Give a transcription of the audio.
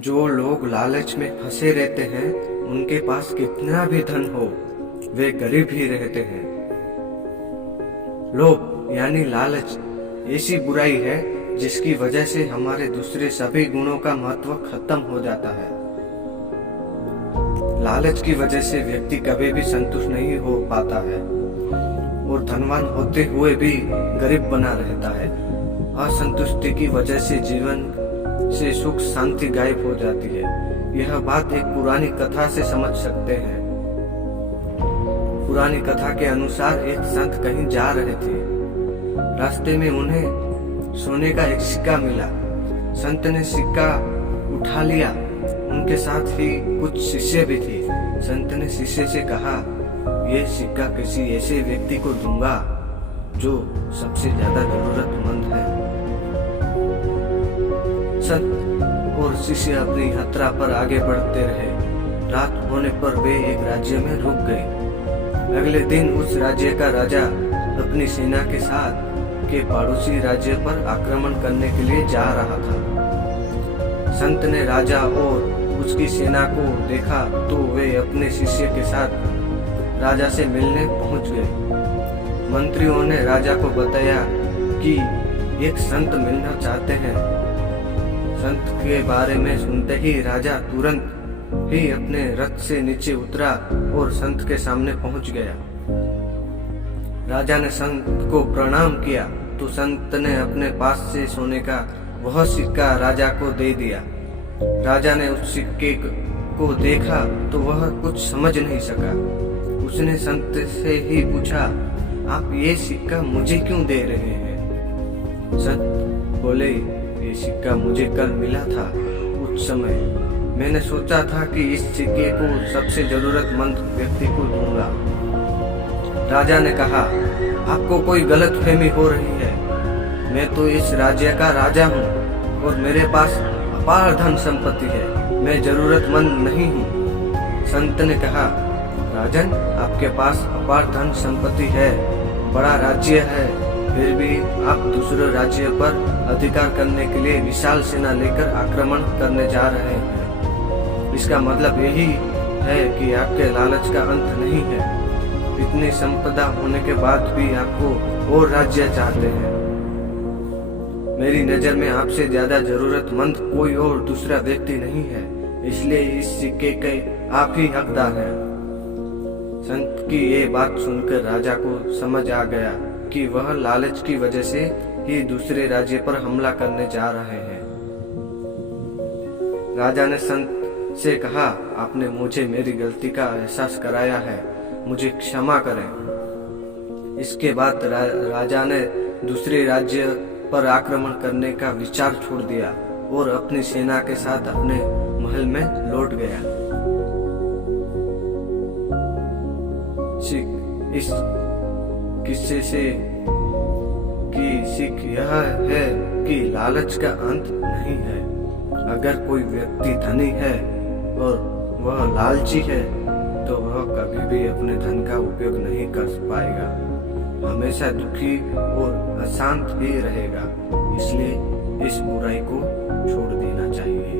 जो लोग लालच में फंसे रहते हैं, उनके पास कितना भी धन हो, वे गरीब ही रहते हैं। लोभ यानी लालच ऐसी बुराई है जिसकी वजह से हमारे दूसरे सभी गुणों का महत्व खत्म हो जाता है। लालच की वजह से व्यक्ति कभी भी संतुष्ट नहीं हो पाता है और धनवान होते हुए भी गरीब बना रहता है। असंतुष्टि की वजह से जीवन से सुख शांति गायब हो जाती है। यह बात एक पुरानी कथा से समझ सकते हैं। पुरानी कथा के अनुसार एक संत कहीं जा रहे थे। रास्ते में उन्हें सोने का एक सिक्का मिला। संत ने सिक्का उठा लिया। उनके साथ ही कुछ शिष्य भी थे। संत ने शिष्य से कहा, यह सिक्का किसी ऐसे व्यक्ति को दूंगा जो सबसे ज्यादा जरूरतमंद है। संत और शिष्य अपनी यात्रा पर आगे बढ़ते रहे। रात होने पर वे एक राज्य में रुक गए। अगले दिन उस राज्य का राजा अपनी सेना के साथ के पड़ोसी राज्य पर आक्रमण करने के लिए जा रहा था। संत ने राजा और उसकी सेना को देखा तो वे अपने शिष्य के साथ राजा से मिलने पहुंच गए। मंत्रियों ने राजा को बताया कि एक संत मिलना चाहते हैं। संत के बारे में सुनते ही राजा तुरंत ही अपने रथ से नीचे उतरा और संत के सामने पहुंच गया। राजा ने संत को प्रणाम किया तो संत ने अपने पास से सोने का वह सिक्का राजा को दे दिया। राजा ने उस सिक्के को देखा तो वह कुछ समझ नहीं सका। उसने संत से ही पूछा, आप ये सिक्का मुझे क्यों दे रहे हैं? संत बोले, ये सिक्का मुझे कल मिला था। उस समय मैंने सोचा था कि इस सिक्के को सबसे जरूरतमंद व्यक्ति को दूंगा। राजा ने कहा, आपको कोई गलतफहमी हो रही है। मैं तो इस राज्य का राजा हूँ और मेरे पास अपार धन संपत्ति है। मैं जरूरतमंद नहीं हूँ। संत ने कहा, राजन, आपके पास अपार धन संपत्ति है, बड़ा राज्य है, फिर भी आप दूसरे राज्य पर अधिकार करने के लिए विशाल सेना लेकर आक्रमण करने जा रहे हैं। इसका मतलब यही है कि आपके लालच का अंत नहीं है। इतनी संपदा होने के बाद भी आपको और राज्य चाहते हैं। मेरी नजर में आपसे ज्यादा जरूरतमंद कोई और दूसरा व्यक्ति नहीं है, इसलिए इस सिक्के के आप ही हकदार हैं। संत की ये बात सुनकर राजा को समझ आ गया कि वह लालच की वजह से ही दूसरे राज्य पर हमला करने जा रहे हैं। राजा ने संत से कहा, आपने मुझे मेरी गलती का एहसास कराया है, मुझे क्षमा करें। इसके बाद राजा ने दूसरे राज्य पर आक्रमण करने का विचार छोड़ दिया और अपनी सेना के साथ अपने महल में लौट गया। इस किस्से से की सीख यह है कि लालच का अंत नहीं है। अगर कोई व्यक्ति धनी है और वह लालची है तो वह कभी भी अपने धन का उपयोग नहीं कर पाएगा, हमेशा दुखी और अशांत ही रहेगा। इसलिए इस बुराई को छोड़ देना चाहिए।